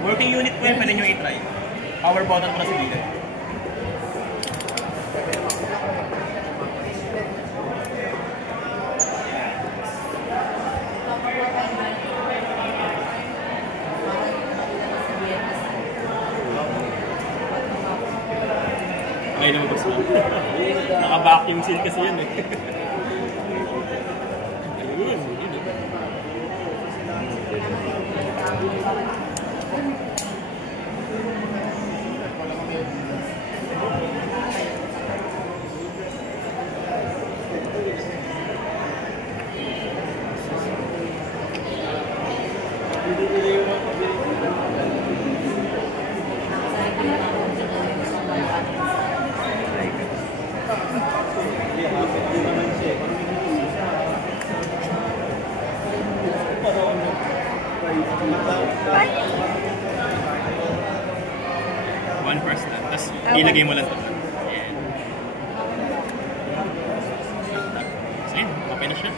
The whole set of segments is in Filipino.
Working unit po yan, pwede nyo i-try. Power button po na sa gilid. Ngayon lumabas mo. Naka-vacuum seal kasi yan eh. Ayun, yun eh. One first lang. Tapos ilagay mo lang ito. Ayan. So yun, open na siya.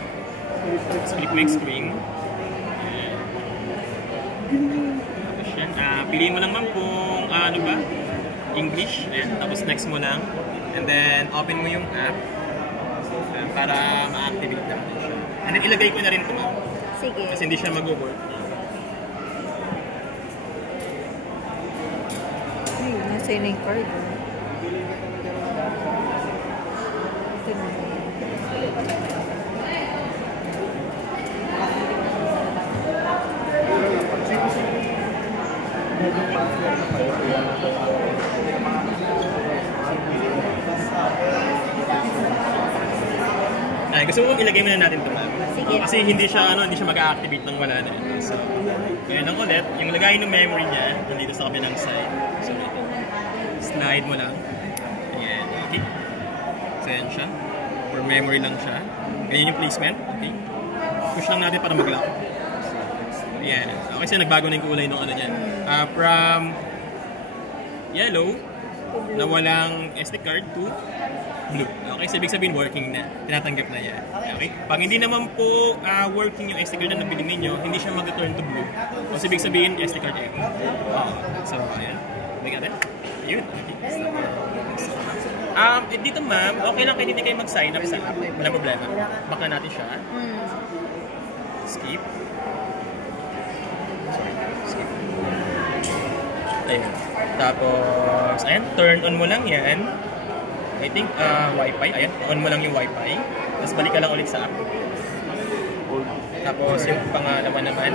Split make screen. Ayan. Tapos yan. Piliin mo lang ma'am kung ano ba? English. Ayan. Tapos next mo lang. And then open mo yung app. Ayan, para ma-activate natin siya. And then ilagay ko na rin ito ma'am. Sige. Kasi hindi siya mag-work. Nasa yun yung card. Ay, gusto mo ilagay muna natin ito ma'am. Sige. Kasi hindi siya mag-activate ng wala na. So, yun lang ulit. Yung lagay ng memory niya, nandito sa kabilang side. So, slide mo lang. Ayan, okay. So, yan siya. For memory lang siya. Ganyan yung placement. Okay. Push lang natin para mag-lock. Ayan. Okay, so nagbago na yung kulay ng ano niya. From yellow, na walang SD card to blue. Okay, so ibig sabihin working na. Tinatanggap na yan. Okay? Pag hindi naman po working yung SD card na nabili ninyo, hindi siya mag-turn to blue. So ibig sabihin SD card error. So, ayan. Bigyan natin. Yun. Dito ma'am, okay lang kayo hindi kayo mag-sign up sa app. Wala problema. Baka natin siya. Skip. Sorry. Skip. Ayun. Tapos, ayan, turn on mo lang yan. I think, Wi-Fi. Ayan, on mo lang yung Wi-Fi. Tapos balik ka lang ulit sa app. Tapos yung pangalawa naman,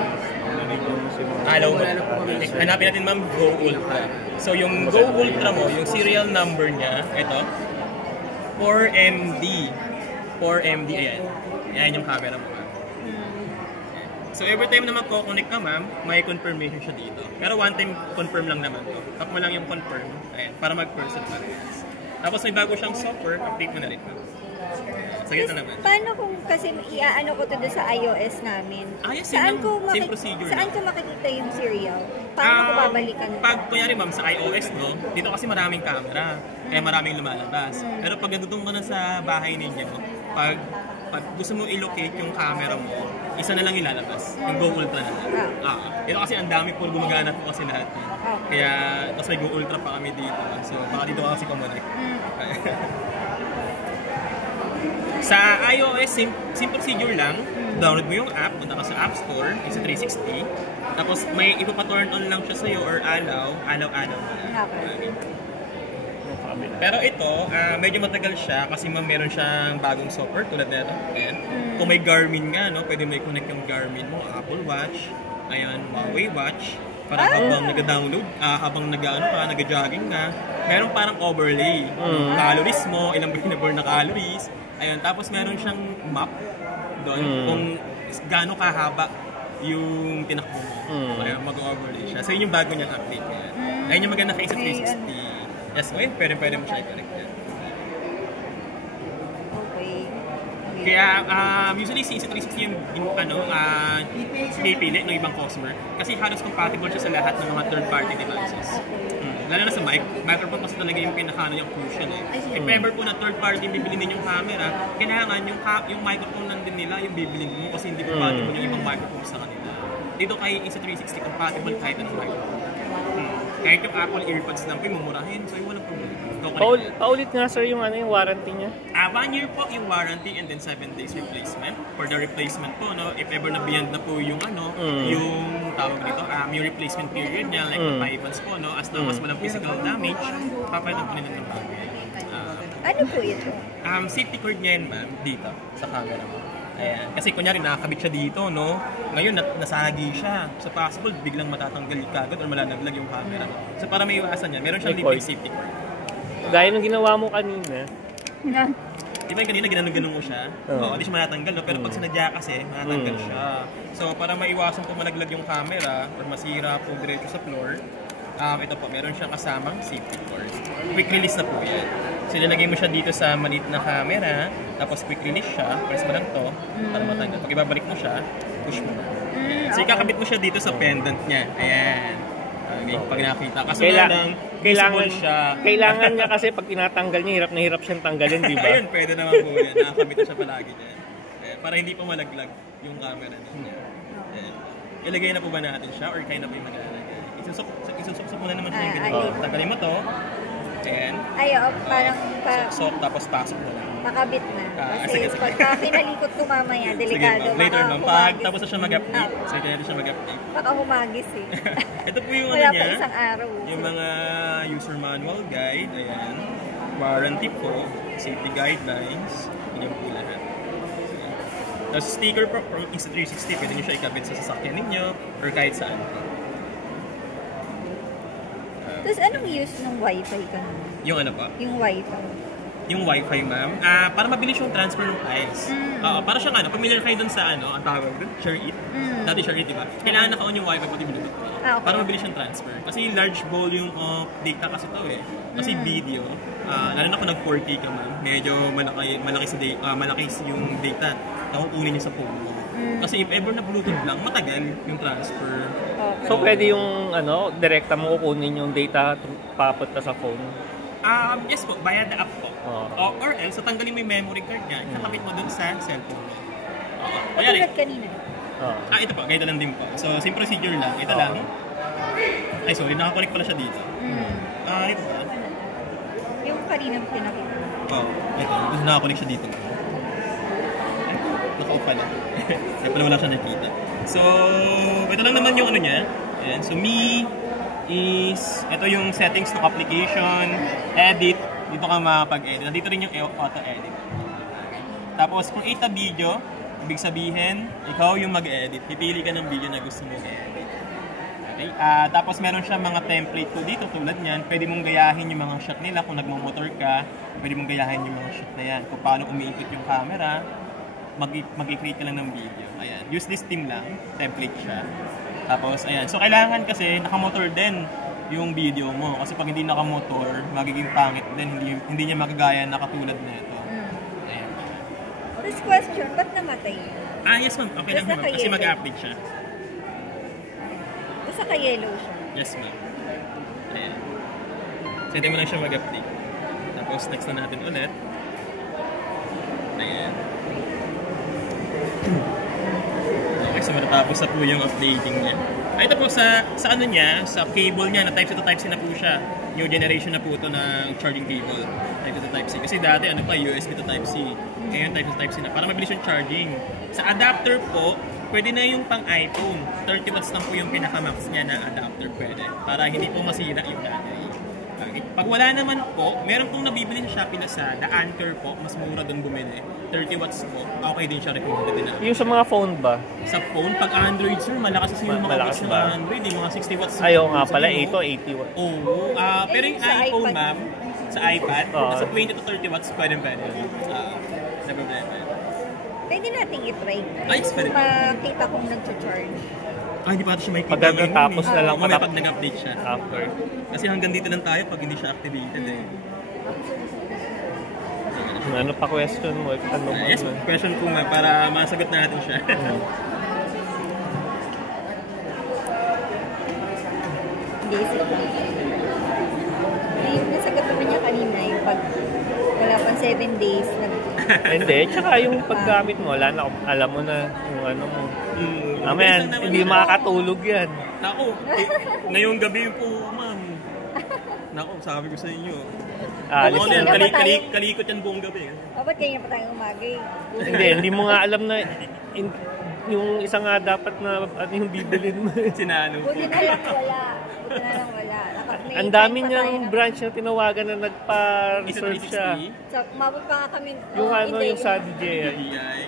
alaw mo. Hanapin natin ma'am, Go Ultra. So yung Go Ultra mo, yung serial number niya, ito, 4MD. 4MD, ayan. Ayan yung camera mo. So every time na magko-connect ka ma'am, may confirmation siya dito. Pero one time confirm lang naman to. Tap mo lang yung confirm, ayan, para mag-person parehas. Tapos may bago siyang software, update mo na rin. So yun na naman. Paano kung kasi iaano ko to doon sa iOS namin? Yes, same procedure. Saan ko makikita yung serial? Paano ko babalikan? Pag kunyari ma'am sa iOS no, dito kasi maraming camera, kaya maraming lumalabas. Pero pag nandun ka na sa bahay ninyo, pag gusto mo i-locate yung camera mo, isa na lang ilalabas, yung Go Ultra na lang. Ito kasi ang dami po, gumagana po kasi lahat. Kaya, tapos may Go Ultra pa kami dito. So, baka dito ka kasi kumonect. Sa iOS, same procedure lang. Download mo yung app, punta ka sa App Store, yung sa 360. Tapos may ipapaturn on lang siya sa'yo or alaw mo lang. Pero ito, medyo matagal siya kasi meron siyang bagong software tulad nito. Ayan. Kung may Garmin nga, no, pwede may connect yung Garmin mo, Apple Watch, ayan, Huawei Watch, para habang nag-download, habang nag-jogging ka, meron parang overlay. Calories mo, ilang binaburn na calories. Ayun, tapos meron siyang map doon kung gaano kahaba yung tinakbo mo. Ayun, mag-overlay siya. So yun yung bago niyang update niya. Ayun yung maganda kay sa 360. Yes, okay, pwede mo siya i-correct yan. Kaya usually si Insta360 yung pinipili ng ibang customer kasi halos compatible siya sa lahat ng mga third-party devices. Lalo na sa microphone kasi talaga yung yung crucial eh. If ever po na third-party yung bibili ninyong camera, kailangan yung microphone lang din nila yung bibili mo kasi hindi compatible yung ibang microphone sa kanila. Dito kay Insta360 compatible kahit anong microphone. Kahit yung Apple AirPods lang, mumurahin. So, walang problema. Paulit nga sir yung yung warranty niya. 1 year po yung warranty and then 7 days replacement. For the replacement po, no, if ever na beyond na po yung yung tawag dito, yung replacement period niya, like 5 months po, no, as long as walang physical damage, papalitan po nila ng bago. Ano po ito? Safety cord niya yan, ma'am, dito, sa camera mo. Ayan. Kasi kunyari nakakabit siya dito, no? Ngayon, nasagi siya. So possible, biglang matatanggal yung kagad or malalaglag yung camera. So para may iwasan niya, meron siyang libreng safety cord. Gaya ng ginawa mo kanina. Di ba yung kanina, ginanong-ganong mo siya? Oo, di siya matatanggal, no? Pero pag sinadya kasi, matatanggal siya. So para maiwasan po malaglag yung camera or masira po diretso sa floor, ito po, meron siyang kasamang safety cord. Quick release na po yan. So, ilalagay mo siya dito sa maliit na camera, tapos quick release siya, press mo lang to, para matanggal. Pag ibabalik mo siya, push mo na. So, ikakabit mo siya dito sa pendant niya. Ayan. Okay, pag nakita. Kaso kailangan niya kasi pag tinatanggal niya, hirap na hirap siyang tanggalin, di ba? Ayun, pwede naman po yan. Nakakabit na siya palagi dyan. Para hindi pa malaglag yung camera niya. Ilagay na po ba natin siya or kayo na po yung mag-aalagay? Isusok mo na naman siya yung ganito. Tagalin mo to. Ayan. Parang sok, tapos pasok mo lang. makabit na. Kasi pagka pinalikot ko mamaya, delikado. Sige, later naman. Pag tapos na siya mag-update, so ito na siya mag-update. Baka humagis eh. Ito po yung wala ano niya. pa isang araw. Yung mga user manual guide, ayan. Warranty po, safety guidelines, yun po lahat. Tapos sticker po from Insta360, pwede nyo siya ikabit sa sasakyan ninyo or kahit saan. Tapos anong use ng wifi ka? Yung ano pa? Yung wifi. Yung wifi, ma'am, para mabilis yung transfer ng files. Para siyang ano, familiar kayo dun sa ano, ang tawag dun, ShareIt. Dati ShareIt, di ba? Kailangan naka-on yung wifi pati Bluetooth. Okay. Para mabilis yung transfer. Kasi large volume of data kasi to eh. Kasi video, lalo na kung nag-4K ka ma'am, medyo malaki yung data na kukunin niya sa phone mo. Kasi if ever na Bluetooth lang, matagal yung transfer. Okay. So pwede yung ano, direkta mo kukunin yung data papunta sa phone? Yes po, via the app po. Or else, tanggalin mo yung memory card niya, kakabit mo dun sa cellphone mo. Katulad kanina. Ito po, ganito lang din po. So, same procedure lang. Ito lang. Ay, sorry, nakakonect pala siya dito. Ito ba? Yung kanina pinakita. Ito. Nakakonect siya dito. Naka-off pala. Kaya pala wala siya nakita. So, ito lang naman yung ano niya. Ayan. So, ito yung settings ng application, edit, dito ka makapag-edit. Nandito rin yung auto-edit. Tapos, create a video, ibig sabihin, ikaw yung mag-edit. Pipili ka ng video na gusto mo i-edit. Okay? Tapos, meron siya mga template po dito, tulad niyan. Pwede mong gayahin yung mga shot nila. Kung nagmamotor ka, pwede mong gayahin yung mga shot na yan. Kung paano umiikot yung camera, mag-i-create ka lang ng video. Ayan. Use this theme lang, template siya. Tapos, ayan. So, kailangan kasi nakamotor din yung video mo. Kasi pag hindi nakamotor, magiging pangit din. Hindi niya makagaya na katulad na ito. Ayan. This question, ba't namatay? Yes ma'am. Okay lang ma'am. Kasi mag-update siya. Basta ka-yellow siya. Yes ma'am. Ayan. So, hindi mo lang siya mag-update. Tapos, next na natin ulit. Ayan. Okay, so matatapos na po yung updating niya. Ito po sa ano niya, sa cable niya, na Type-C to Type-C na po siya. New generation na po ito ng charging cable. Type-C to Type-C. Kasi dati, ano pa, USB to Type-C. Ngayon, Type-C to Type-C na. Para mabilis yung charging. Sa adapter po, pwede na yung pang iPhone. 30 watts lang po yung pinaka-max niya na adapter pwede. Para hindi po masira yung battery. Okay. Pag wala naman po, meron pong nabibili sa Shopee na sa The Anchor po, mas mura doon bumili. 30 watts po, okay din siya, recommended din natin. Yung sa mga phone ba? Sa phone, pag Android sir, malakas kasi yung mga watts ng Android, yung mga 60 watts. Ayaw nga pala, 80 watts. Oo, pero yung iPhone ma'am, sa iPad, nasa 20 to 30 watts, pwede. Sa problema. Pwede nating i-try. Yes, pwede. Kung makita kong nag-charge. Hindi pa siya may kita. Pagkatapos na lang pag nag-update siya. After. Kasi hanggang dito lang tayo pag hindi siya activated eh. Ano pa question mo? Yes, question po nga para masagot natin siya. Hindi isip lang. Yung nasagot naman niya kanina, yung pag wala pang 7 days. Hindi, tsaka yung paggamit mo, alam mo na yung ano mo. Mamaya, hindi makakatulog yan. Naku, ngayong gabi po, ma'am. Naku, sabi ko sa inyo. Alis Kasi na. nga ba tayo? Kalikot yan buong gabi. Ba't ganyan pa tayo umagay? Hindi mo nga alam na yung isa nga dapat na ano yung bibilin mo. Sinalo po. Buti na lang wala. Buti na lang wala. May Ang dami time pa niyang tayo na- branch na tinawagan na Isa nagpa-reserve siya. 360. So, mabot pa nga kami. Yung ano, hindi, yung sa DJ. DI.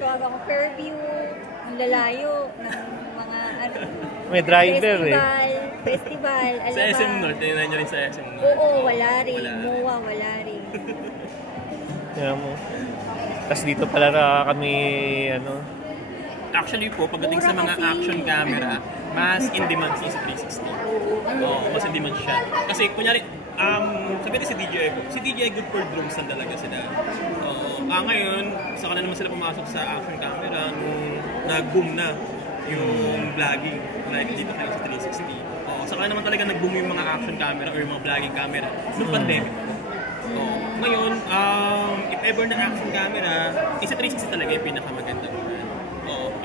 Tawag ako Fairview, ang lalayo ng mga ano, May driver festival, alam Sa ba? SM North, tinanay niya rin sa SM North. Oo, wala rin. Wala rin. MOA, wala rin. Kaya mo. Tapos dito pala na kami, ano, Actually po, pagdating sa Mura mga kasi. action camera, mas in demand si 360. Oo, mas in demand siya. Kasi kunyari, sabi natin si DJI po. Si DJI good for drones na talaga sila. Ngayon, saka na naman sila pumasok sa action camera nung nag-boom na yung vlogging. Like dito kayo sa 360. Saka naman talaga nag-boom yung mga action camera or yung mga vlogging camera nung pandemic. Ngayon, if ever na action camera, isa 360 talaga yung pinakamaganda.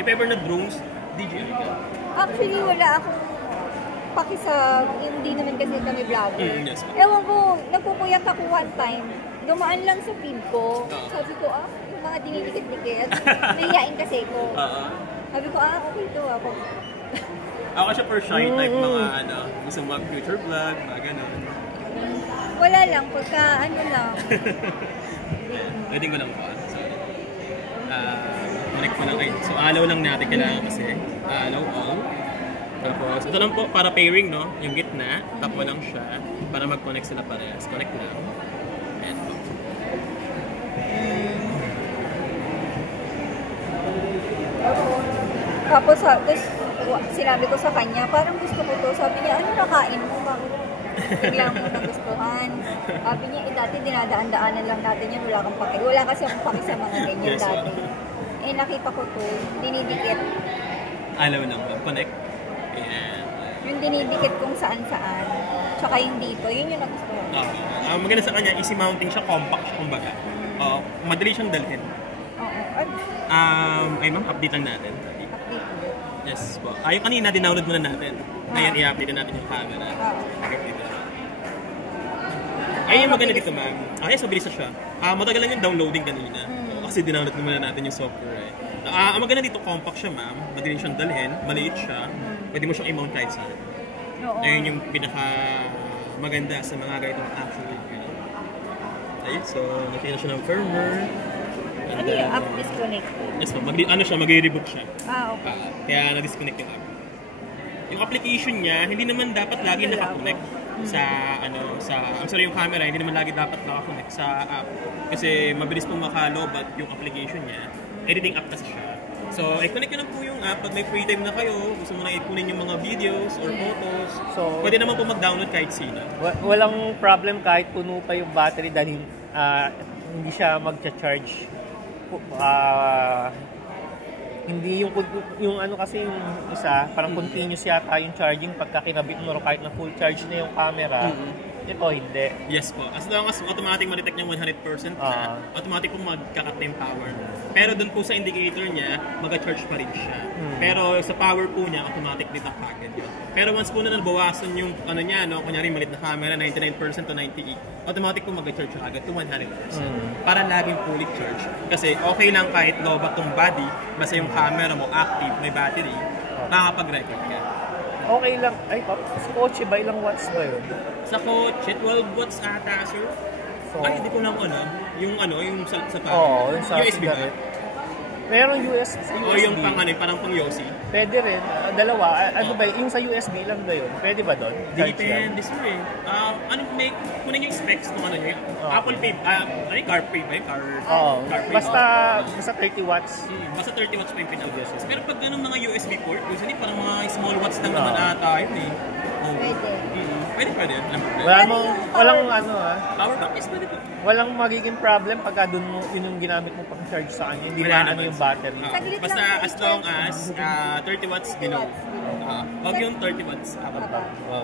If ever na drones, DJI ka. Actually, wala akong paki sa, hindi naman kasi kami vlogger. Yes. Ewan ko, nagpupuyat ako one time. Dumaan lang sa feed ko. Sabi ko, yung mga dinidikit-dikit. Nahiyain kasi ko. Sabi ko, okay to. Ako siya for shy type mga gusto mag future vlog, mga ganun. Wala lang, pagka ano lang. Pwede ko lang po. Sorry. Connect ko lang kayo. So, alaw lang natin kailangan kasi. Alaw all. Tapos, ito lang po para pairing, no? Yung gitna. Tap mo lang siya para mag-connect sila parehas. Connect lang. Ayan po. Tapos, sinabi ko sa kanya, parang gusto ko to. Sabi niya, ano nakain mo? Bakit bigla mo nagustuhan? Sabi niya, dati dinadaan-daanan lang natin yan. Wala kang paki. Wala kasi akong paki sa mga ganyan Yes, dati. Nakita ko to, dinidikit. Alaw lang po. Connect. Ayan. Yung dinidikit kung saan-saan. Tsaka yung dito, yun yung nagustuhan. Maganda sa kanya, easy mounting siya, compact siya, kumbaga. Madali siyang dalhin. Oo. Ay ma'am, update lang natin. Update ko. Yes po. Yung kanina, dinownload muna natin. Ngayon, i-update natin yung camera. Oo. Dito siya. Ayun yung maganda dito, ma'am. Yes, mabilis na siya. Matagal lang yung downloading kanina. Kasi dinownload muna natin yung software. Ang maganda dito, compact siya, ma'am. Madali siyang dalhin. Maliit siya. Pwede mo siyang i-mount kahit saan. Oo. Ayun yung pinaka maganda sa mga ganitong action video. Ayun, so nakita siya ng firmware. Ano yung app disconnect? Yes, ma'am. Mag-reboot siya. Okay. Kaya na-disconnect yung app. Yung application niya, hindi naman dapat lagi naka-connect yung camera, hindi naman lagi dapat naka-connect sa app. Kasi mabilis pong makalobat yung application niya. Editing app kasi siya. So, i-connect nyo lang po yung app pag may free time na kayo, gusto mo na ikunin yung mga videos or photos. So, pwede naman po mag-download kahit sino. Walang problem kahit puno pa yung battery dahil hindi siya magcha-charge. Hindi yung ano kasi yung isa, parang continuous yata yung charging pagka kinabit mo kahit na full charge na yung camera. Ito, hindi. Yes po. As long as automatic ma-detect niya 100% na, automatic po magkakat na yung power. Pero doon po sa indicator niya, mag-charge pa rin siya. Pero sa power po niya, automatic detect agad yun. Pero once po na nabawasan yung ano niya, no, kunyari malit na camera, 99% to 98, automatic po mag-charge siya agad to 100%. Para laging fully charge. Kasi okay lang kahit low bat tong body, basta yung camera mo active, may battery, makakapag-record ka. Okay lang. Ay, sa kotse ba? Ilang watts ba yun? Sa kotse, 12 watts ata, sir. So, Ay, hindi ko lang alam. Yung sa power. Oo, yung sa USB ba? cigarette. Meron USB. O yung parang pang Yossi? Pwede rin. Dalawa. Ano ba? Yung sa USB lang ba yun? Pwede ba doon? Depende, sir eh. Kunin yung specs ng ano nyo. Apple Pay, CarPlay ba? CarPlay. Basta 30 watts. Basta 30 watts pa yung pinag-uses. Pero pag ganun mga USB port, usually parang mga small watts lang naman ata yun eh. Pwede. Walang ano Power bank is pwede po. walang magiging problem pagka doon mo yun yung ginamit mo pang charge sa kanya. Hindi na ano yung battery. Basta as long as 30 watts below. Wag yung 30 watts above.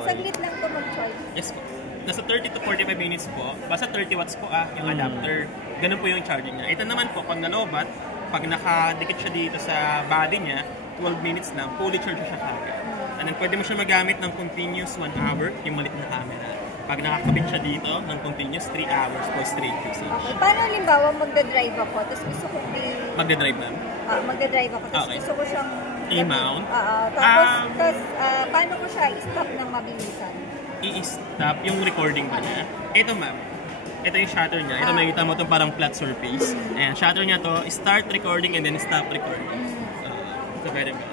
Saglit lang to mag-charge. Yes po. Nasa 30 to 45 minutes po. Basta 30 watts po yung adapter. Ganun po yung charging niya. Ito naman po, pag nalobat, pag nakadikit siya dito sa body niya, 12 minutes lang, fully charge siya kagad. And then pwede mo siya magamit ng continuous 1 hour, yung malit na camera. Pag nakakabit siya dito ng continuous 3 hours for straight usage. Okay, paano halimbawa magdadrive ako, tapos gusto ko Magdadrive na? magdadrive ako, tapos Okay. gusto ko siyang I-mount? tapos paano ko siya i-stop ng mabilisan? I-stop yung recording ba niya. Ito ma'am, ito yung shutter niya. Ito makikita mo itong parang flat surface. Ayan, shutter niya to, start recording and then stop recording. Ito pwede mo.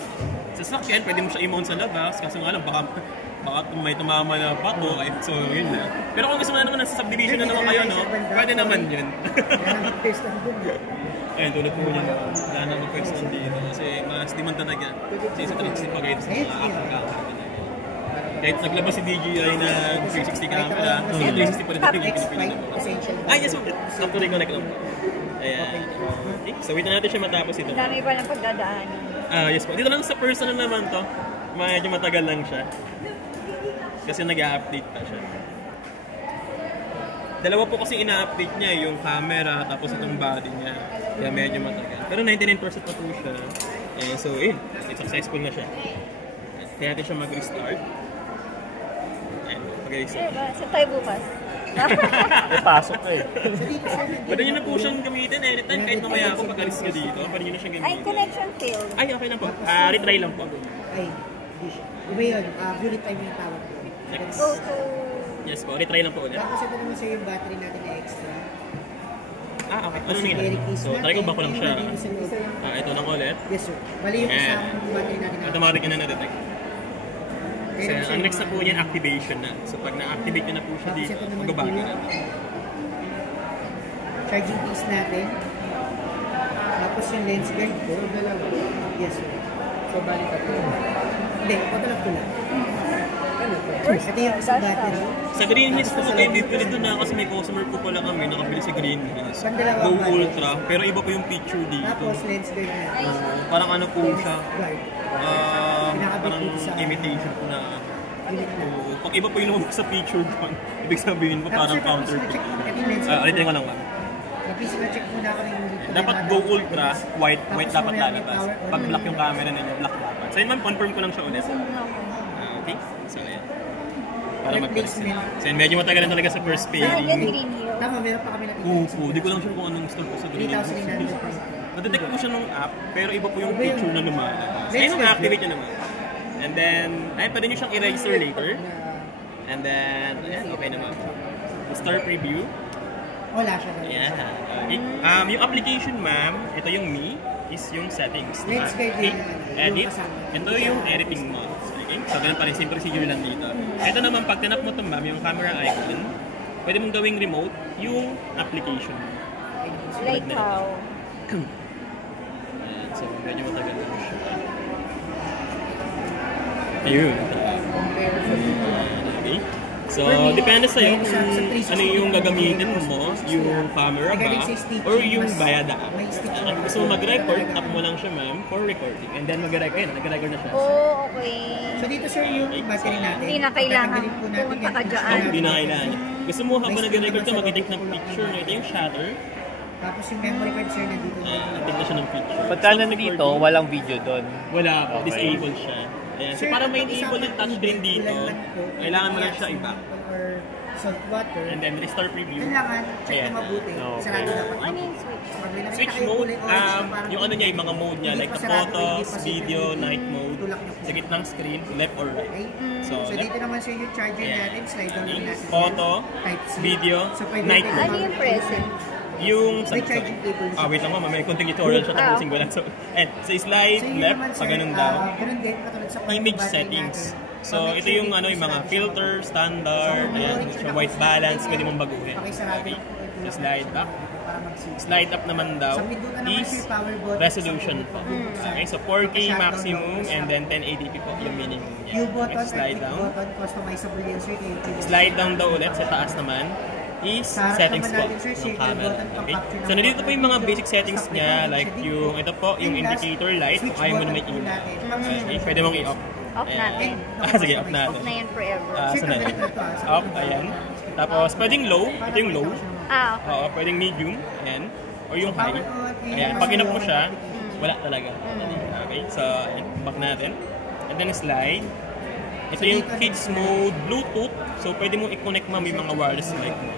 Sa sakyan, pwede mo siya i-mount sa labas, kaso nga lang baka may tumama na bato, so yun na. Pero kung gusto mo na naman sa subdivision na naman kayo, no? Pwede naman yun. Ayun, tulad po yun. Wala na mag-question dito kasi mas di man talaga. Kasi sa 360 pa kayo sa mga Apple camera. Kahit naglabas si DJI na 360 camera, kasi 360 pa rin natin yung Pilipinas. Ay, yes, actually connect lang po. Ayan. Okay, so wait na natin siya matapos ito. Ang dami pa ng pagdadaanan. Yes po. Dito lang sa personal naman to, medyo matagal lang siya. Kasi nag-update pa siya. Dalawa po kasi ina-update niya, yung camera, tapos itong body niya. Kaya medyo matagal. Pero 99% na po siya. So, successful na siya. Kaya natin siya mag-restart. Mag-restart. Saan tayo bukas? Pasok ka eh. Pwede nyo na po siyang gamitin anytime kahit mamaya ako pag-alis ka dito. Pwede nyo na siyang gamitin. Ay, connection failed. Ay, okay lang po. Retry lang po. Ay, iba yun. Bullet time yung tawag ko. Next. Go to... Yes po, retry lang po ulit. Tapos ito naman sa'yo yung battery natin na extra. Okay. Ano nangyari? So, try ko ba ko lang siya. Ito lang ulit. Yes, sir. Bali yung isang battery natin na. Automatic na na-detect. So, ang next na po yan, activation na. So, pag na-activate nyo na po siya dito, magbabago na. Charging case natin. Tapos yung lens guard ko. Yes, sir. So, bali pa po. Hindi, patulap ko lang. Ito yung isang battery. Sa Green Hills po, dito na kasi may customer po pala kami nakabili sa Green Hills. Go Ultra, pero iba po yung picture dito. Tapos lens guard natin. Parang ano po siya. Guard. Parang imitation po na. Pag iba po yung lumabas sa picture doon, ibig sabihin mo parang counterfeit. Ulitin ko lang ma'am. Check muna ako yung dapat Go Ultra, white dapat lalabas. Pag black yung camera ninyo, black dapat. So yun ma'am, confirm ko lang siya ulit. Okay, so ayan. Para mag-placement. So yun, medyo matagal na talaga sa first pairing. Green Hill. Tama, meron pa kami Di ko lang sure kung anong store po sa Green Hills. Na-detect po siya nung app, pero iba po yung picture na lumalabas. Ayun, na-activate niya naman. And then, pwede nyo siyang i-register later. And then, ayan, okay naman. Start preview. Wala siya. Ayan. Okay. Yung application, ma'am, ito yung Me, is yung settings. Let's get Edit. Ito yung editing mode. Okay? So, ganun pa rin, same procedure lang dito. Ito naman, pag tinap mo ito, ma'am, yung camera icon, pwede mong gawing remote yung application. Like how? Ayan, so, medyo matagal na siya. Ayun. Okay. So, depende sa'yo kung ano yung gagamitin mo, yung camera ba, or yung via the app. Kung gusto mo mag-record, tap mo lang siya ma'am for recording. And then mag-record, nag-record na siya. Oh, okay. So dito sir yung battery natin. Hindi na kailangan pumunta ka dyan. Hindi na kailangan. Gusto mo habang nag-record ka, mag-take ng picture na ito yung shutter. Tapos yung memory card sir nandito. Take na siya ng picture. Pagka nandito, walang video doon. Wala po, Okay. disable siya. Ayan. So para may enable yung touchscreen dito, kailangan mo lang siya i-back. Or salt water. And then restart preview. Kailangan check Ayan. mo mabuti. Okay. Sarado dapat. Ano yung switch? Switch mode, yung ano niya, yung mga mode niya, like the photos, video, night mode, sa gitnang screen, left or right. Okay? So, So dito naman sir yung charger Ayan. natin. Slide down lang natin. photo, Type C. video, So, pwede night natin- mode. Ano yung present? Yung May charging cable. wait lang mama, may konting tutorial siya, tapusin ko lang. So, sa slide, So, yun left, naman, pag sir, ganun daw. ganun din, katulad sa Image battery settings. natin. So, ito yung ano, yung mga filter, standard, ayan, so white balance, pwede mong baguhin. Okay. So, slide back. Para mag-switch. Slide up naman daw Sa middle naman is sir, power button. resolution po. Okay, so 4K maximum and then 1080p po yung minimum niya. U-button, Okay, slide down. button, customizable yan sir. Slide down daw ulit sa taas naman is Sa harap settings naman po natin, sir, ng circle camera. button, Okay. pang-capture So ng nandito po yung mga photo. basic settings Stop niya recording, like shading. yung ito po yung And last, indicator light kung switch ayaw mo na button may po ilaw. natin. Okay, pwede mong i-off. Off Ayan. natin. Sige, off natin. Off na yan forever. Saan na yan? Off, ayan. Tapos pwedeng low, ito yung low. Okay. Oo, pwedeng medium, ayan. O yung high. Ayan, pag in-off mo siya, wala talaga. Okay, so ayan, back natin. And then slide. Ito yung kids mode, Bluetooth. So, pwede mo i-connect ma'am yung mga wireless mic mo.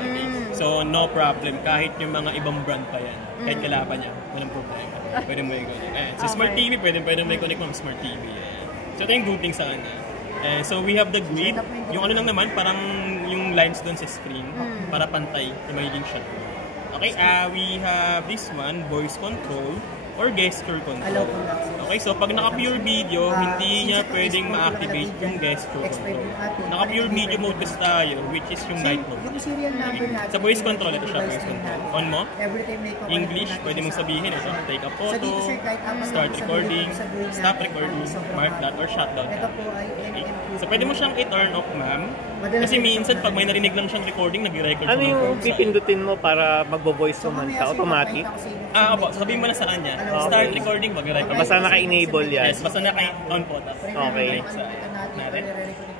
Okay. So, no problem. Kahit yung mga ibang brand pa yan. Kahit kalaban niya, walang problema. Pwede mo i-connect. Ayan. So, Smart TV, pwede mo i-connect ma'am Smart TV. Ayan. So, ito yung good thing sa kanya. So, we have the grid. Yung ano lang naman, parang yung lines doon sa screen. Para pantay na magiging shot. Okay, we have this one, voice control or gesture control. Okay, so pag naka-pure video, hindi niya pwedeng ma-activate yung gesture control. Naka-pure video mode kasi tayo, which is yung night mode. Yung serial number natin. Sa voice control, ito siya, voice control. On mo, English, pwede mong sabihin ito, take a photo, start recording, stop recording, mark that, or shutdown. Okay. So pwede mo siyang i-turn off, ma'am. Kasi minsan, pag may narinig lang siyang recording, nag-record siya. Ano yung pipindutin mo para magbo-voice naman ka? Automatic? Opo, sabihin mo na sa kanya. Start recording, mag-record. Basta naka-enable yan. Yes, basta naka-on po. Okay. So, natin.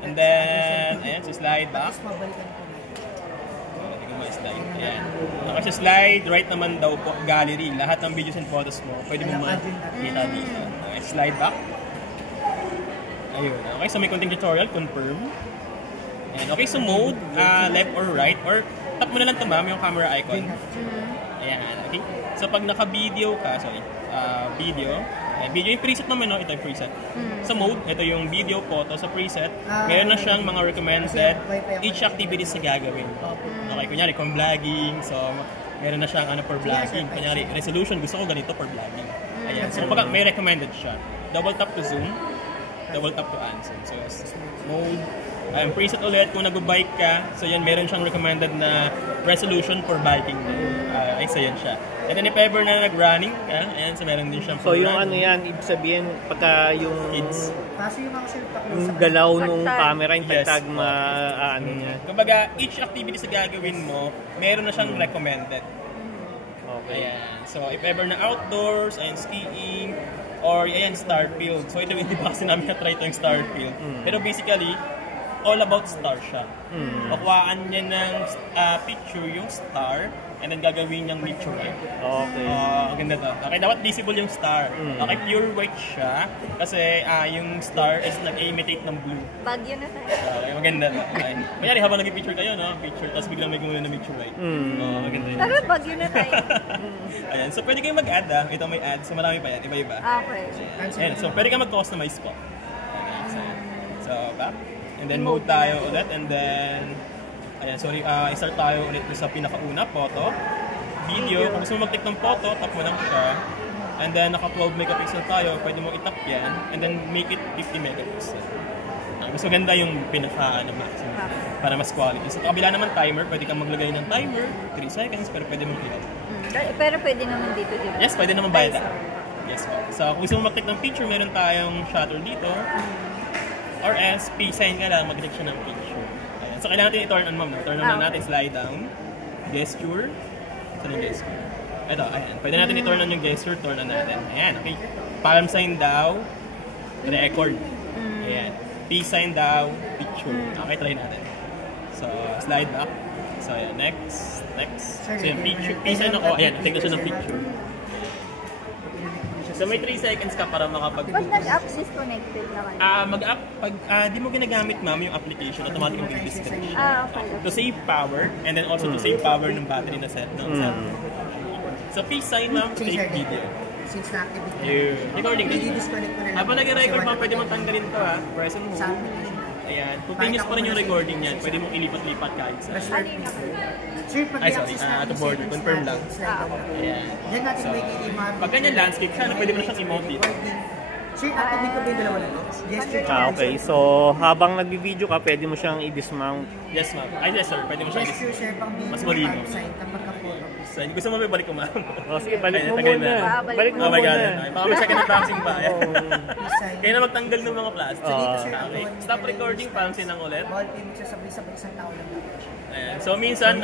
And then, ayan, so slide back. Hindi ko ma-slide. Ayan. Kasi slide, right naman daw po, gallery. Lahat ng videos and photos mo, pwede mo makita dito. Okay, slide back. Ayun. Okay, so may konting tutorial, confirm. And okay, so mode, left or right, or tap mo na lang ito ma'am, yung camera icon. Ayan, okay. So pag naka-video ka, video yung preset naman, no? Ito yung preset. Sa mode, ito yung video, photo sa preset. Meron na siyang mga recommended each activities na gagawin. Okay, kunyari, kung vlogging, so meron na siyang ano for vlogging. Kunyari, resolution, gusto ko ganito for vlogging. Ayan, so pag may recommended siya. Double tap to zoom, double tap to answer. So, mode, preset ulit kung nag-bike ka. So yan, meron siyang recommended na resolution for biking din. So yan siya. And then if ever na nag-running ka, ayan, so meron din siyang So yung ano yan, ibig sabihin, pagka yung kids. Yung galaw nung camera, yung Yes. tag ano niya. Kumbaga, each activity sa gagawin mo, meron na siyang recommended. Okay. Ayan. So if ever na outdoors, ayan, skiing, or ayan, Starfield. So ito, hindi pa kasi namin na-try ito yung Starfield. Pero basically, all about star siya. Kukuhaan niya ng picture yung star and then gagawin niyang meteorite. Okay. Maganda to. Okay, dapat visible yung star. Okay, pure white siya kasi yung star is nag-imitate ng blue. Bagyo na tayo. Okay, maganda to. Okay. Kunyari habang nag-picture kayo, no? Picture, tapos biglang may gumulo na meteorite. Maganda yun. Tara, bagyo na tayo. Ayan, so pwede kayong mag-add Ito may add, so marami pa yan, iba-iba. Okay. Ayan, so pwede kang mag-customize po. Okay, so back. And then mode tayo ulit, and then ayan, sorry, start tayo ulit sa pinakauna, photo, video. Kung gusto mo mag-click ng photo, tap mo lang siya. And then naka 12 megapixel tayo, pwede mo i-tap yan, and then make it 50 megapixel. Mas maganda yung pinaka maximum para mas quality. So kabila naman timer, pwede kang maglagay ng timer, 3 seconds, pero pwede mong i-off. Pero pwede naman dito, di ba? Yes, pwede naman bayad. Yes, so kung gusto mo mag-click ng picture, meron tayong shutter dito. Or else, sign ka lang, mag-click siya ng picture. Ayan. So, kailangan natin i-turn on, ma'am. No? Turn on lang natin, slide down. Gesture. Saan yung gesture? Ito, ayan. Pwede natin i-turn on yung gesture, turn on natin. Ayan, okay. Palm sign daw, record. Ayan. Peace sign daw, picture. Okay, try natin. So, slide back. So, ayan. Next. So, yung picture. Peace sign ako. Ayan, tingnan siya ng picture. So may 3 seconds ka para makapag- Pag nag-up, disconnected na kayo. Mag-up, pag di mo ginagamit ma'am yung application, automatic mag-disconnect siya. Okay. To save power, and then also to save power ng battery na set ng cellphone. So please sign ma'am, take video. Since na-activate Recording din. i-disconnect ko na lang. Habang nag-record ma'am, pwede mong tanggalin to ha. Present mo. Sa application. Ayan, continuous pa rin yung recording niyan. Pwede mong ilipat-lipat kahit sa... Ano yung Sir, pag Ay, sorry, i-access natin to border, settings confirm natin, lang. slide down lang. Ayan. Diyan natin may i-map. Pag ganyan landscape siya, pwede mo na siyang emote dito. Sir, activate ko ba yung dalawa na to? Gesture. Okay, so habang nagbi-video ka, pwede mo siyang i-dismount. Yes ma'am. Ay, yes sir, pwede mo siyang Gesture, sir, pang video. Mas malinaw. Sign, kapag ka-photo. So, gusto mo may balik ko ma'am? O sige, balik mo Tagal muna. na. Balik mo Oh my God. muna. Baka may second unboxing pa. Sign. Kaya na magtanggal ng mga plastic. Okay. Stop recording, parang sinang ulit. Ball pin, magsasabay-sabay isang tao lang. Ayan. So minsan,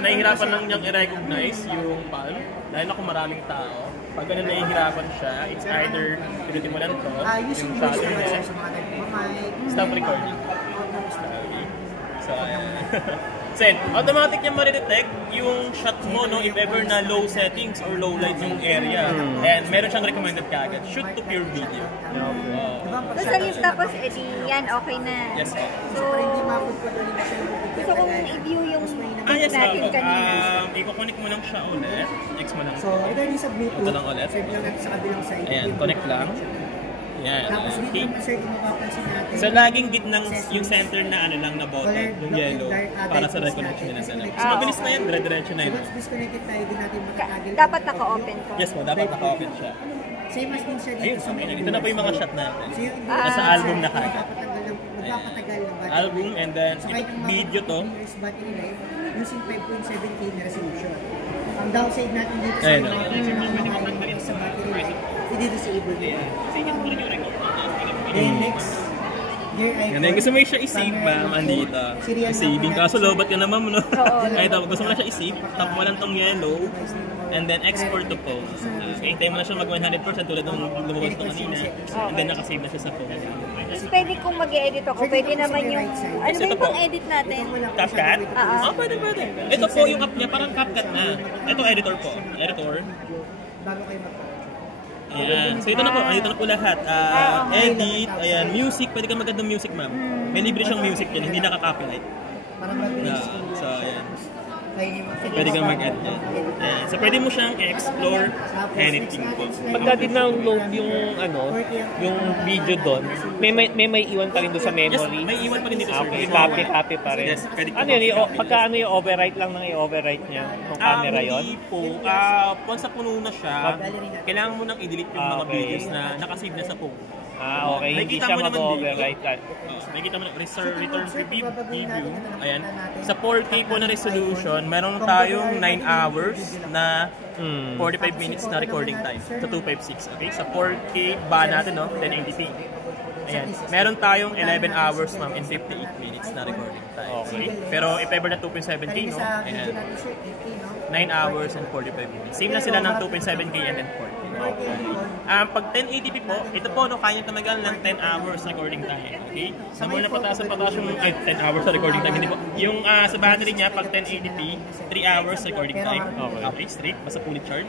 nahihirapan lang niyang i-recognize yung palm. Dahil ako maraming tao. Pag ganun nahihirapan siya, it's either pinutin mo lang to, Using yung voice shutter command, sir, niya. sa mga nagmamay. Stop recording. Okay. So, ayan. Send. Automatic niya ma-detect yung shot mo, no, if ever na low settings or low light yung area. And meron siyang recommended kagad. Shoot to pure video. Basta yung tapos, edi yan, okay na. Yes, po. So, gusto kong i-view yung Yes, natin po. kanina. I-connect mo lang siya ulit. Next mo lang. So, regarding sa Bluetooth, Ito lang ulit. search lang natin sa kabilang side. Ayan, connect lang. Yan. Tapos dito Okay. naman, sir, kung mapapansin natin. So, laging gitnang yung center na ano lang na button, yung yellow, para sa reconnection nila sa lab. So, mabilis na yan, dire-diretso na So, yun. once disconnected tayo, din natin makakagil. Dapat naka-open ko. Yes po, dapat naka-open siya. Same as din siya dito Ayun, sa okay. menu. Ito na po yung mga shot natin. So, yung Nasa album na kagad. magpapatagal ng battery. Album, and then So, kahit yung video to. 3 years battery life, using 5.7K na resolution. Ang downside natin dito sa Ayun, mga feature na makakailangan sa battery life, i-disable din. Then next, gear icon. Yan, gusto mo siya i-save, ma'am, andito. Serial I-saving. number Kaso lobat ka na, ma'am, no? Oo. Ay, ito, gusto mo na siya i-save. Tap mo lang tong yellow. And then export to phone. Okay, hintayin mo na siya mag 100% tulad nung lumabas ito kanina. And then nakasave na siya sa phone. Pwede kung mag-edit ako, pwede naman yung... Ano ba yung pang-edit natin? CapCut? Ah. Pwede. Ito po yung app niya, parang CapCut na. Ito, editor po. Editor. Bago kayo mag Ayan. So ito na po, andito na po lahat. Edit, ayan, music, pwede ka mag-add ng music, ma'am. May libre siyang music yan, hindi nakaka-copyright. Parang mabilis. So, ayan. Pwede Pwede kang mag-add yan. Ayan. So pwede mo siyang i-explore anything po. Pagka din-download yung yung video doon, may iwan pa rin doon sa Yes, memory. may iwan pa rin dito, sir. Okay, copy pa rin. Yes, pwede Ano yun, pagka ano yung overwrite lang ng i-overwrite niya, ng camera yon. Hindi po. Once na puno na siya, kailangan mo nang i-delete yung mga Okay. videos na nakasave na sa phone. Okay, hindi Nakikita siya mo naman mag-overwrite. Nakikita mo na, return preview. Ayan. Sa 4K po na resolution, meron tayong 9 hours na 45 minutes na recording time sa 256. Okay? Sa 4K ba natin, no? 1080p. Ayan. Meron tayong 11 hours, ma'am, and 58 minutes na recording time. Okay? Pero if ever na 2.7K, no? Ayan. 9 hours and 45 minutes. Same na sila ng 2.7K and then 4K. Pag 1080p po, ito po, no, kaya tumagal ng 10 hours recording time. Okay? So, mula na pataas yung 10 hours sa recording time. Hindi po. Yung sa battery niya, pag 1080p, 3 hours recording time. Okay, straight. Basta fully charge.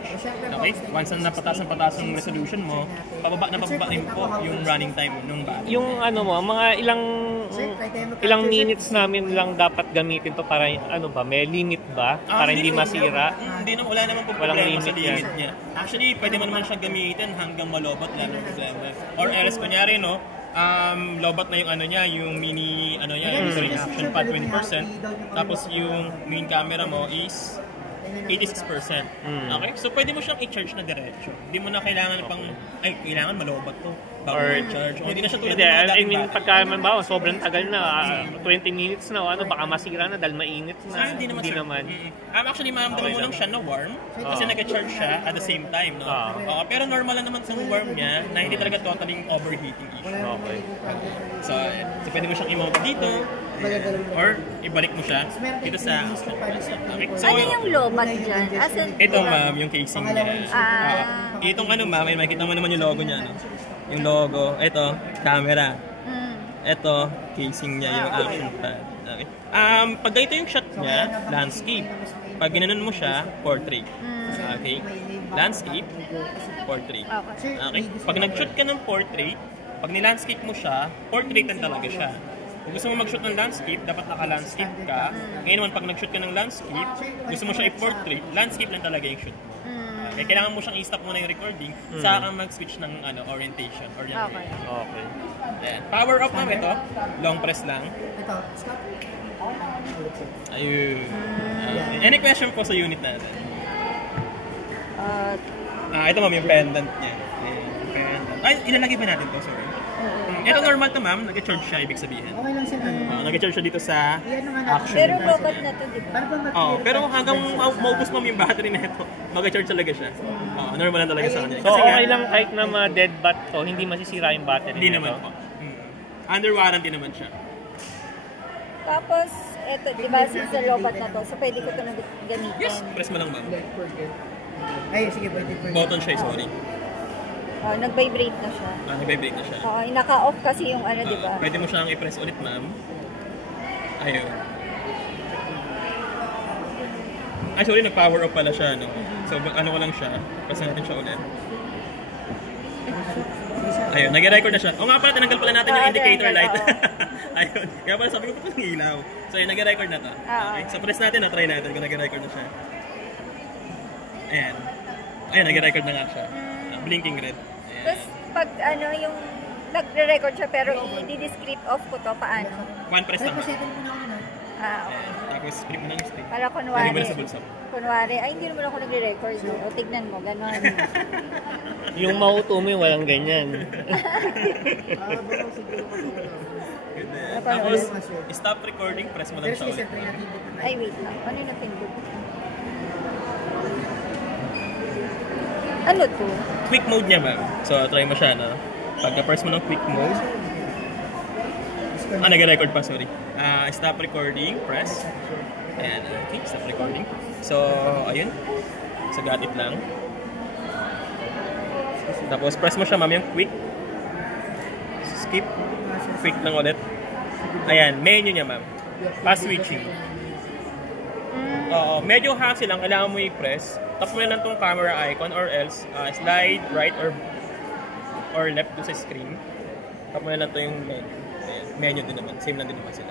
Okay? Once na pataas yung resolution mo, pababa rin po yung running time ng battery. Yung ano mo, mga ilang minutes namin lang dapat gamitin to para ano ba, may limit ba? Para hindi masira? Hindi na, wala naman po Walang problema sa limit limit yan. niya. Actually, pwede mo naman siya gamitin hanggang malobot lang ng problema. Or else, kunyari, no, lobot na yung ano niya, yung mini, ano niya, yung screen action pad 20%. Tapos yung main camera mo is 86%. Okay? So, pwede mo siyang i-charge na diretso. Hindi mo na kailangan kailangan malobot to bago Or- i-charge. O, hindi na siya tulad Hindi, ng mga I dating mean, battery. pagka man sobrang tagal na, 20 minutes na, ano, baka masira na dahil mainit na. Hindi naman. Sir. naman. Actually, maramdaman mo lang siya na warm kasi nag-charge siya at the same time. No? Pero normal lang naman sa warm niya na hindi talaga totally overheating issue. Okay. So pwede mo siyang i-mount dito or ibalik mo siya dito sa okay. So, Ano yung lobat dyan? As in, ito ma'am, yung casing niya. Itong ano ma'am, makita mo naman yung logo niya. No? Yung logo, ito, camera. Ito, casing niya, yung action pad. Okay. Pag ganito yung shot niya, landscape. Pag ginanon mo siya, portrait. Okay. Landscape, portrait. Okay. Pag nag-shoot ka ng portrait, pag ni-landscape mo siya, portrait lang talaga siya. Kung gusto mo mag-shoot ng landscape, dapat naka-landscape ka. Ngayon naman, pag nag-shoot ka ng landscape, gusto mo siya i-portrait, landscape lang talaga yung shoot mo. Okay, kailangan mo siyang i-stop muna yung recording, saka kang mag-switch ng orientation. Okay. Okay. Ayan. Power off lang ito, long press lang. Ito, Scott. Ayun. Any question po sa unit natin? Ito ma'am, yung pendant niya. Pendant. Ay, ilalagay ba natin to? Sorry. Ito normal to ma'am, nag-charge siya, ibig sabihin. Okay lang siya na. Nag-charge siya dito sa action. Pero lobat na to, di ba? Para bang Pero hanggang maubos ma'am yung battery na ito, mag-charge talaga siya. Normal lang talaga sa kanya. So, okay lang kahit na ma-dead bat to, hindi masisira yung battery Hindi nito? naman po. Under warranty naman siya. Tapos, eto, di ba, since sa lobat na to, so pwede ko ito na gamitin. Yes, press mo lang ma'am. Ay, sige, pwede. Button siya, sorry. Nag-vibrate na siya. Nag-vibrate na siya. Naka-off kasi yung ano, di ba? Pwede mo siyang i-press ulit ma'am. Ayun. Ay, sorry, nag-power off pala siya, no? So, ano ko lang siya. Press natin siya ulit. Ayun, nag-record na siya. O nga pala, tinanggal pala natin yung indicator light. Ayun. Kaya pala sabi ko pa ng ilaw. So, ayun, nag-record na to. Okay. So, press natin, try natin kung nag-record na siya. Ayan. Ayan, nag-record na nga siya. Blinking red. Ayan. Tapos, pag ano, yung nagre-record siya pero i-discrete off ko to, paano? One press naman. Reset mo na una. Okay. Ayan. Tapos, flip mo na yung stick. Para Lagyan mo na sa bulsa. kunwari, ay hindi naman ako nagre-record. No? O tignan mo, gano'n. Yung mauto mo yung walang ganyan. Tapos, stop recording, press mo lang siya ulit. Ay, wait lang. Ano yung natingkod? Ano to? Quick mode niya, ma'am. So, try mo siya, no? Pagka-press mo ng quick mode. Nag-record pa, sorry. Stop recording, press. Ayan, okay, stop recording. So, ayun. So, got it lang. Tapos, press mo siya, ma'am, yung quick. Skip. Quick lang ulit. Ayan, menu niya, ma'am. Pass switching. Medyo hassle lang, kailangan mo i-press. Tap mo lang itong camera icon or else slide right or left to sa screen. Tap mo lang ito yung menu. Ayan, menu din naman. Same lang din naman sila.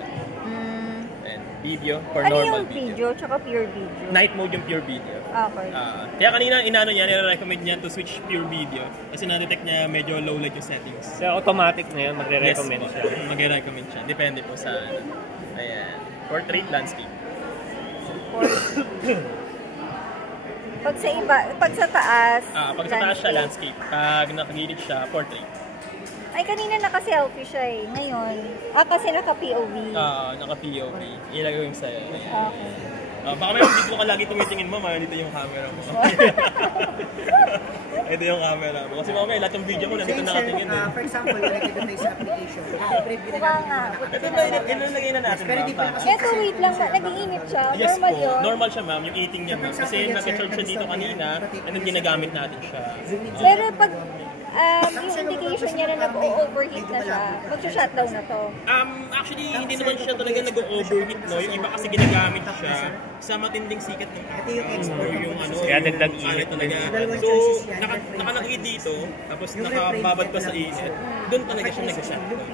Ayan, video for Ano normal yung video? Tsaka pure video? Night mode yung pure video. Okay. Kaya kanina inano niya, nire-recommend niya to switch pure video. Kasi na-detect niya medyo low light yung settings. So, automatic na yun, magre-recommend Yes, siya. magre-recommend siya. Depende po sa ano. Ayan. Portrait landscape. Pag sa iba, pag sa taas, Pag sa taas siya, landscape. Pag nakagilid siya, portrait. Ay, kanina naka-selfie siya eh. Ngayon, kasi naka-POV. Naka-POV. Ilagay yung sa'yo. Ayan. Okay. Baka may dito ka lagi tumitingin mo, dito yung camera mo. Ito yung camera mo. Kasi mamaya, lahat ng video mo nandito nakatingin eh. For example, nalagay doon tayo sa application. Preview na Mukha natin nga. yung mga Ilagay na natin. Pero di pa kasi Eto, wait lang. Nag-iinit siya. Yes Normal po. yun. Normal siya, ma'am. Yung eating niya, ma'am. Kasi nag-charge siya dito kanina, and then ginagamit natin siya. Pero pag yung indication niya na nag-overheat na siya, mag-shutdown na to. Actually, hindi naman siya talaga nag-overheat, no? Yung iba kasi ginagamit siya sa matinding sikat ng Ito yung export. yung ano, Kaya yung dagdag ano init talaga. Dalawang So, choices yan. nakalagay dito, tapos nakababad pa sa init, doon talaga siya nag-shutdown.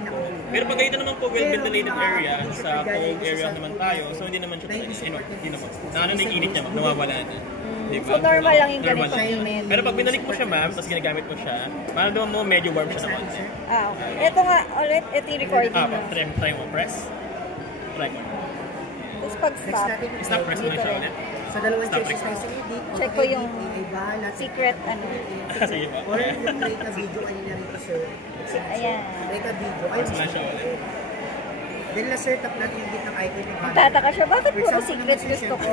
Pero pag ganito naman po, well-ventilated area, sa cold area naman tayo, so hindi naman siya talaga, hindi naman. Na yung init niya, nawawala na. Diba? So, normal lang yung Normal ganito lang. init. Pero pag binalik mo siya, ma'am, tapos ginagamit mo siya, parang mo medyo warm siya na konti. Okay. Ito nga, ulit, ito yung recording mo. Try mo, press. Try mo. Tapos pag Next stop, natin, Stop, press mo na siya ulit. sa dalawang Stop choices tayo record. sa edit. Check ko yung bahala. secret, ano. Sige po. Or yung create a video kanina rito, sir. Ayan. Create a video. Press mo na siya ulit. Then na-set up natin yung gitnang icon yung bahala. Tataka siya, bakit For puro example, secret naman, gusto ko?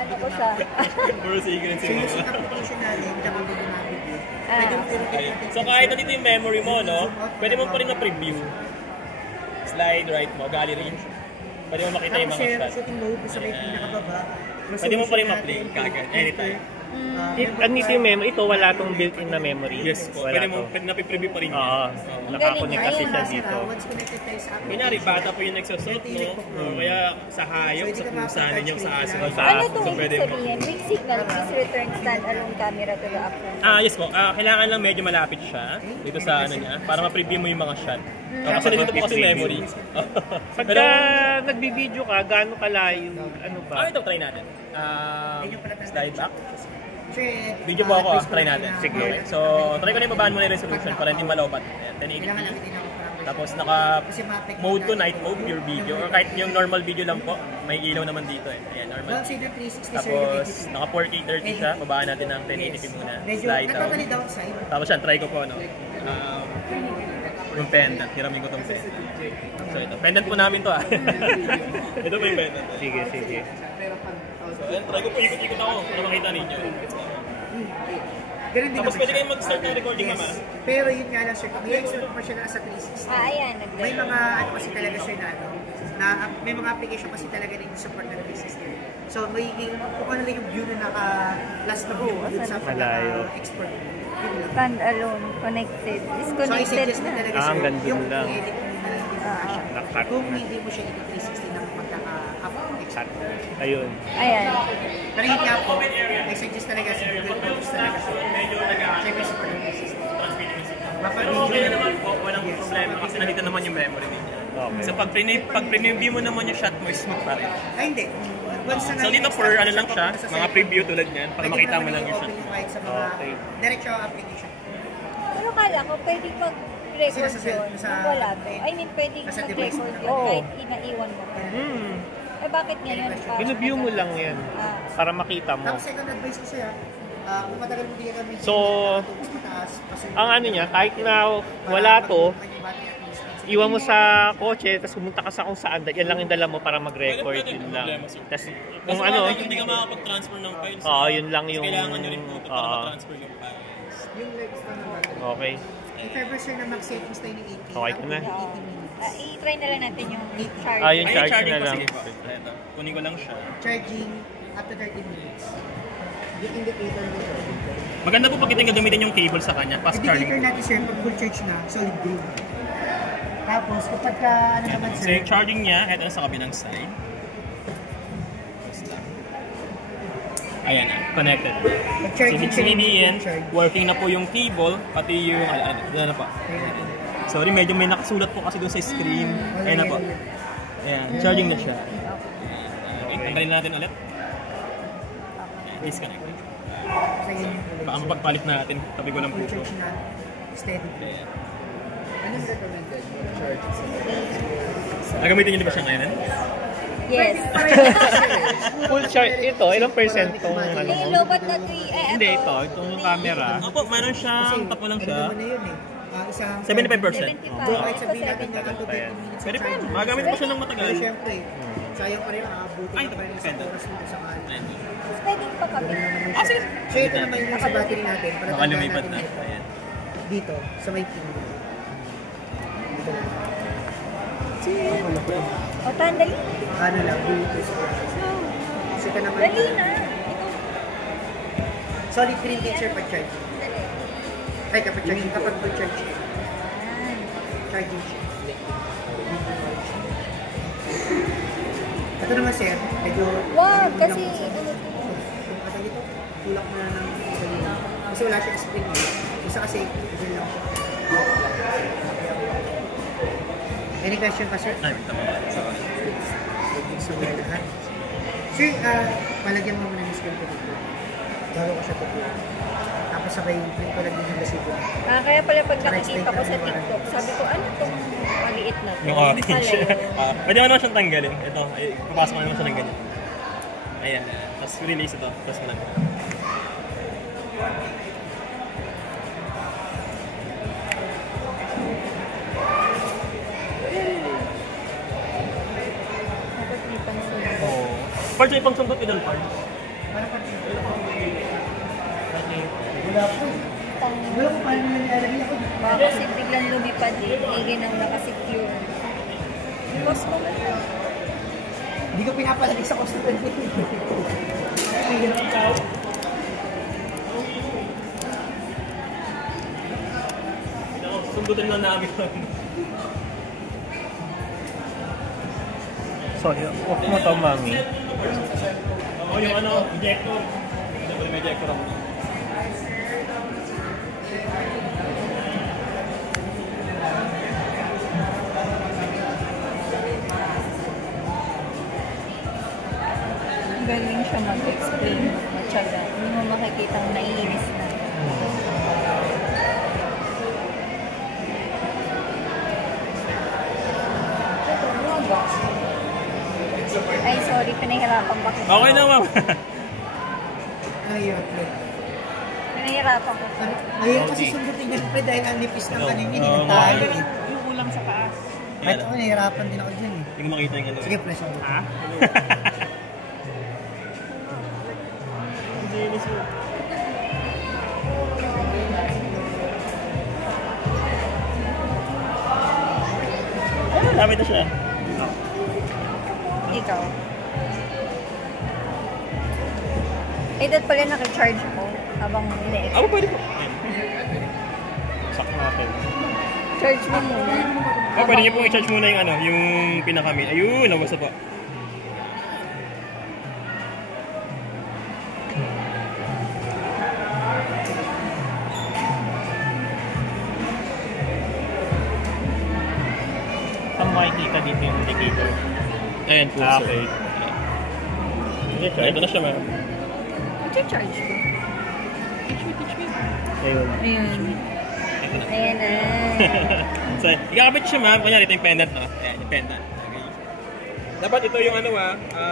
Ano ko siya? Puro secret So yung sa application natin, tsaka din yung video. Pwede mo Okay. So kahit nandito yung memory mo, no? Pwede mo pa rin na-preview. Slide right mo, gallery. Pwede mo makita yung mga shots. shooting mode sa may pinakababa. Pwede mo pa rin ma-play kagad, anytime. Andito yung memory, ito wala tong built-in na memory. Yes po, Wala pwede mo, to. napipreview pa rin Oo, yan. nakakonect kasi Galing, siya ayun, dito. Once connected tayo sa application. Kunyari, bata po yung nagsusot, no? Kaya sa hayop, sa pusa ninyo, sa aso. Sa Ano aso. itong So, ibig pwede mo. sabihin? Quick signal, please return standalone camera to the app. Yes po. Kailangan lang medyo malapit siya dito sa ano niya para ma-preview mo yung mga shot. Kasi nandito po kasi memory. Pagka nagbibideo ka, gaano kalayo, ano ba? Ito, try natin. Slide back. Check. Video po ako, try natin. Sige. Okay. So, try ko na ibabaan mo na yung resolution para hindi malobat. Ayan, 1080p. Kailangan lang din ako para Tapos naka-mode to night mode, pure video. Or kahit yung normal video lang po, may ilaw naman dito eh. Ayan, normal. Well, say the 360 Tapos, naka 4K 30 siya. Babaan natin ng 1080p muna. medyo Slide down. natotally downside. Tapos yan, try ko po, no? Yung pendant. Hiramin ko itong pendant. So, ito. Pendant po namin to, ah. Ito po yung pendant. Sige, sige. So, ayan, try ko po. Ikot-ikot ako para makita ninyo. Ganun din Tapos naman pwede siya. kayong mag-start ng recording naman. Pero yun nga lang, sir, pag i-export mo siya na sa 360, Ayan. may mga ano kasi talaga sir na ano, na may mga application kasi talaga rin support ng 360. So magiging kung ano lang yung view na naka-last na view dun sa Malayo. export. Standalone, connected, So I disconnected suggest na na. talaga Ah, sir, hanggang dun yung lang. i-edit mo na lang din na siya. Nakat Kung na. hindi mo siya ito 360 na magkaka-up chat. Ayun. Ayan. Pero yun nga po, I suggest talaga sa Google Photos talaga siya. Medyo nag-a- Check sa pag-release system. transmitting yung signal. Pero Mapag-video okay na naman po, walang problema kasi nandito naman yung memory niya. Okay. So pag preview mo naman yung shot mo, smooth pa rin. Ay, hindi. Once na So dito for ano lang siya, mga preview tulad niyan, para pwede makita mo naman lang yung shot. i-open kahit sa mga Okay. diretso application. Pero kala ko, pwedeng mag-record Sila sa yun. sa- Wala to. I mean, pwedeng Nasa device mag-record mo. yun Oo. kahit inaiwan mo. Hmm. Eh bakit ngayon? Ginuview mo lang yan para makita mo. Tapos second advice ko sa'yo, kung matagal mo hindi ka gamitin, So, mas mataas, Ang ano niya, kahit na wala to, iwan mo sa kotse, tapos pumunta ka sa kung saan, yan lang yung dala mo para mag-record, Pwede, yun pwede, lang. problema, sir. Tapos Kasi kung ano, hindi ka makapag-transfer ng files. yun lang Kasi yung... kailangan nyo rin po ito para ma-transfer yung files. Yung legs pa ng battery. Okay. If ever sir na max settings tayo ng 80, Okay ka na? up to 80 minutes. I-try na lang natin yung charge. Ah, yung Ay, charge charging na pa, lang. sige po. Ito, kunin ko lang siya. Charging up to 30 minutes. Yung indicator ng charging. Maganda po pag hindi gamitin yung cable sa kanya, fast charging. Indicator natin sir, pag full charge na, solid green. Tapos kapag ka, ano naman So sir, yung charging niya, ito na sa kabilang side. Basta. Ayan na, connected. pag So charging ibig sir, sabihin, charge. working na po yung cable, pati yung, ano na po. Ayun natin. Sorry, medyo may nakasulat po kasi doon sa screen. Ayan na po. Ayan, charging na siya. Okay, tanggalin natin ulit. Disconnect. Kasi yun, Baka mapagpalit natin, tabi ko lang po full ito. charge na, steady. Ayan. Anong recommended charge? Nagamitin niyo na ba siya ngayon? Yes. Full charge, ito, ilang percent tong ano mo? Hello, but not we... Hindi, itong yung camera. Opo, meron siyang tapo lang siya. Ano naman na yun eh. Isang 75%. 75. Kahit sabihin natin na Ito, 2 to 30 minutes. Pwede pa yan. Magamit mo siya ng matagal. Pero syempre, sayang pa rin aabutin Ay, ka pa rin sa depende. oras mo sa kanil. Ayan. Pwedeng pa kami. Ah, sige. So ito naman yung sa battery natin. Para tandaan Nakalumipat natin na. ito. Ayan. Dito, sa may pin. Dito. O, tandali. Ano lang, Bluetooth. Kasi ka naman. Dali na. Solid green din sir pag charge. Ay, kapag charging, kapag full charge. Ayan. Charging siya. Ito naman sir, medyo... Wag, kasi... Kung kata dito, tulak mo na ng gasolina. Kasi wala siyang spring eh. Isa kasi, yun lang siya. Any question pa sir? Ay, tama. So, lahat. Sir, palagyan mo muna ng screen ko dito. Bago ko siya tutuwa. Tapos sabay, print ko lang din yung resibo. Kaya pala pag nakikita ko sa TikTok, sabi ko, ano itong maliit na to? Yung orange. Pala yun. Pwede mo naman siyang tanggalin. Ito, papasok mo naman siya ng ganyan. Ayan. Tapos release ito. Tapos mo lang. Dapat may pansulit. Oo. Parts may pangsundot idol parts. Wala po. Wala ko paano nilalagay ako. Baka kasi biglang lumipad eh. Iginaw na ka-secure. Boss mo ba ito? Hindi ko pinapalagay sa customer. Sundutin lang namin. So, off mo to, mami. Oo, yung ano, ejector. May ejector ako. Galing siya mag-explain. Matyaga. Hindi mo makikita ang naiinis na. Ay, sorry. Pinahirapan ba kita? Okay na, ma'am. Ayun. Pinahirapan ko. Ayun kasi sundutin niya pre dahil ang nipis ng kanina. Hindi Oo, na tayo nga. eh. Yung ulam sa taas. Kahit ako nahihirapan din ako dyan eh. Hindi ko makita yung ano. Sige pre, sorry. Ha? Ayun, dami na siya. Ikaw. Eh, dahil pala naka-charge ko habang ina-explain. Ako pwede po. Sak natin. Charge mo muna. Pwede niyo pong i-charge muna yung ano, yung pinaka-main. Ayun, nabasa pa. dito. Ayan po, Ah, sir. okay. Ito na siya, ma'am. I-charge ko. Ayun. Ayan. Ayan na. So, ikakabit siya, ma'am. Kunyari, ito yung pendant, no? Ayan, yung pendant. Okay. Dapat ito yung ano,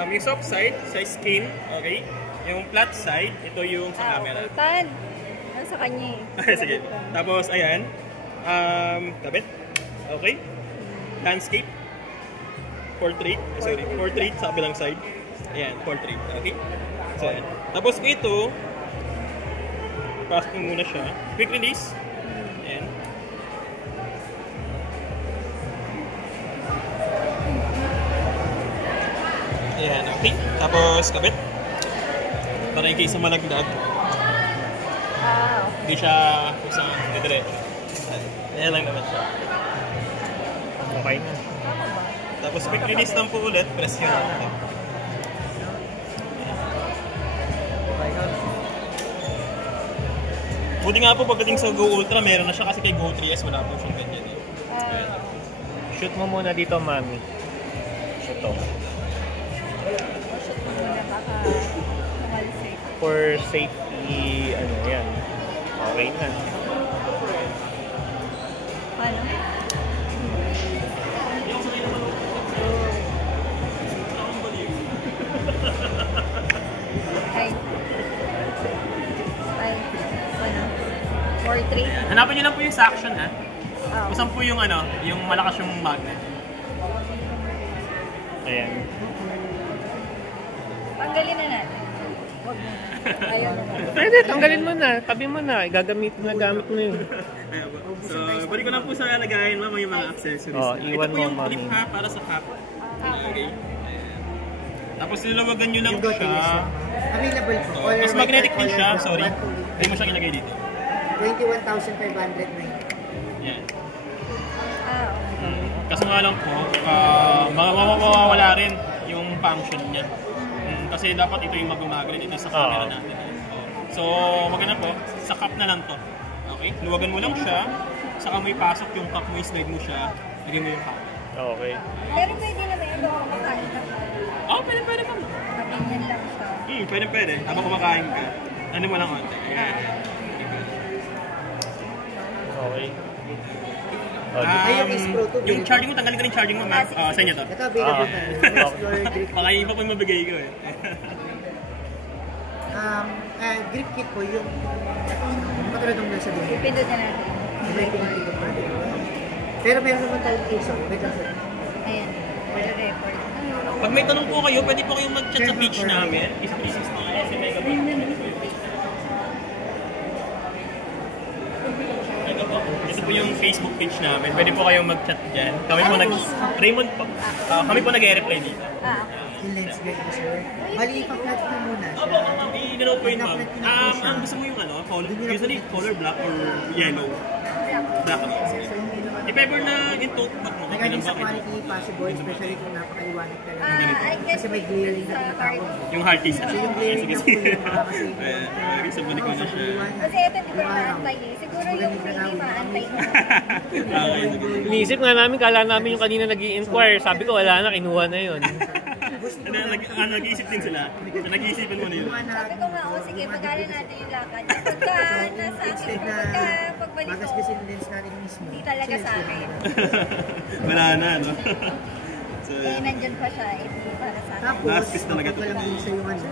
yung soft side, sa skin, okay? Yung flat side, ito yung sa camera. Okay, Tan. Nasa kanya eh. Sige. Tapos, ayan. Kabit. Okay. Landscape. Portrait. Portrait sa kabilang side. Ayan, portrait. Okay. So, ayan. Tapos ito, pasok mo muna siya. Quick release. Ayan. Ayan, okay. Tapos, kabit. Para in case na malagdag, Ah, okay. hindi siya isang diretso. Ayan lang naman siya. Okay na. Tapos quick release lang po ulit, press yun. Buti nga po pagdating sa Go Ultra, meron na siya kasi kay Go 3S wala po siyang ganyan eh. Ah, Shoot mo muna dito, mami. Ito. shoot mo muna baka tumalsik. For safety, ano yan. Okay na. Ano? Ay. Ay. Ano? 4-3? Hanapin niyo lang po yung suction ha. Ah, Kung saan po yung ano, yung malakas yung magnet. Ayan. tanggalin na natin. Huwag mo. Ayaw na. Pwede, tanggalin mo na. Tabi mo na. Gamit mo yun. Ayan po. So, balik ko lang po sa lagayin ma'am yung mga accessories. Oh, Ito iwan po mo, yung mami. clip ha, para sa cap. Okay. Ayan. Tapos nilalawagan nyo lang Yung Go siya. 3S. Available po. So, Color mas white magnetic or din color siya, black. sorry. 1 to Hindi mo siya ilagay dito. 21,590. Yan. Ah, okay. Kaso nga lang po, mawawala rin yung function niya. Kasi dapat ito yung mag-magnet, ito sa camera natin. So, maganda po, sa cup na lang to. Okay? Luwagan mo lang siya, saka mo ipasok yung cup mo, slide mo siya, lagyan mo yung cup. Okay. Pero pwede na ba yung baka kumakain ka? Oh, pwede ma'am. Ganyan lang siya. Pwede. Habang kumakain ka, ano mo lang konti. Ayan. Okay. Yung S Pro 2. Yung charging mo, tanggalin ko rin yung charging mo, ma'am. Sa inyo to. Ito available Ah. tayo. Explorer grip. Baka iba po yung mabigay ko eh. Grip kit po yung katulad ng nasa dulo. Pindot na natin. Iba yung pinipindot natin. Pero meron naman tayong case on. Wait lang sir. Ayan. For the record. Pag may tanong po kayo, pwede po kayong mag-chat sa page namin. Is 360 megabyte. Ito po yung Facebook page namin. Pwede po kayong mag-chat dyan. Kami po Raymond po. Kami po nag-reply dito. Ah, Yung lens guide po sir. Bali, ipa-flat mo muna siya. Opo, i-know po yun ma'am. Ang gusto mo yung ano, usually color black or yellow. Black ano. If ever na in tote bag mo, okay Regarding lang sa ba? quality possible, especially kung napakaliwanag talaga. I guess Kasi may glaring na sa tinatawag. Yung hard case. So yung glaring na po yung kasi Ayan, isa balik ko na siya. Kasi ito hindi ko maantay eh. Siguro yung hindi maantay mo. Okay, sige. Iniisip nga namin, kala namin yung kanina nag-i-inquire. Sabi ko, wala na, kinuha na yun. Nag-iisip din sila. Nag-iisipan mo na yun. Sabi ko nga, oh, sige, pag-alan natin yung lakad. Pagka nasa akin, pagka pagbalik ko, magagasgasin yung lens natin mismo. hindi talaga sa akin. Wala na, no? So, Eh, nandyan pa siya, hindi para sa akin. Tapos, Last piece talaga to. kapag walang isa yung ano.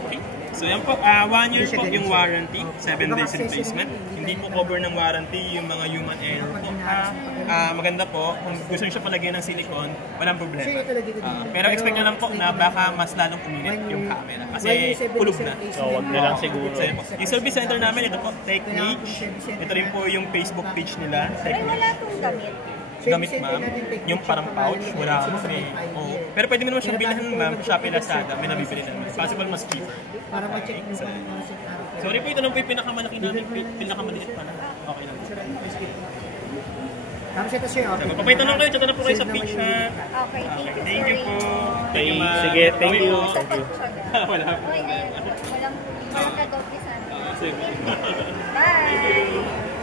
okay. So yan po, 1 year po yung warranty, 7 days replacement. Hindi po cover ng warranty yung mga human error po. Maganda po, kung gusto nyo siya palagyan ng silicone, walang problema. Pero expect nyo lang po na baka mas lalong uminit yung camera. Kasi kulog na. So, wag na lang siguro. So, yan po. Yung service center namin, ito po, TechNage. Ito rin po yung Facebook page nila. Ay, wala itong damit. Gamit ma'am, yung parang pouch, wala mo oh. Pero pwede mo naman siyang bilhan ma'am, Shopee, Lazada, may nabibili naman. Possible mas cheap. Para ma-check mo kung ano sa Sorry po, ito lang po yung pinakamalaki namin, pinakamaliit pala. Okay lang. Tapos ito sir, okay. Papaitanong kayo, chat na po kayo sa page ha. Okay, Thank you po. Okay, ma'am. sige, thank you. Wala po. Okay, ayun. Walang kagaw sana. Sige. Bye!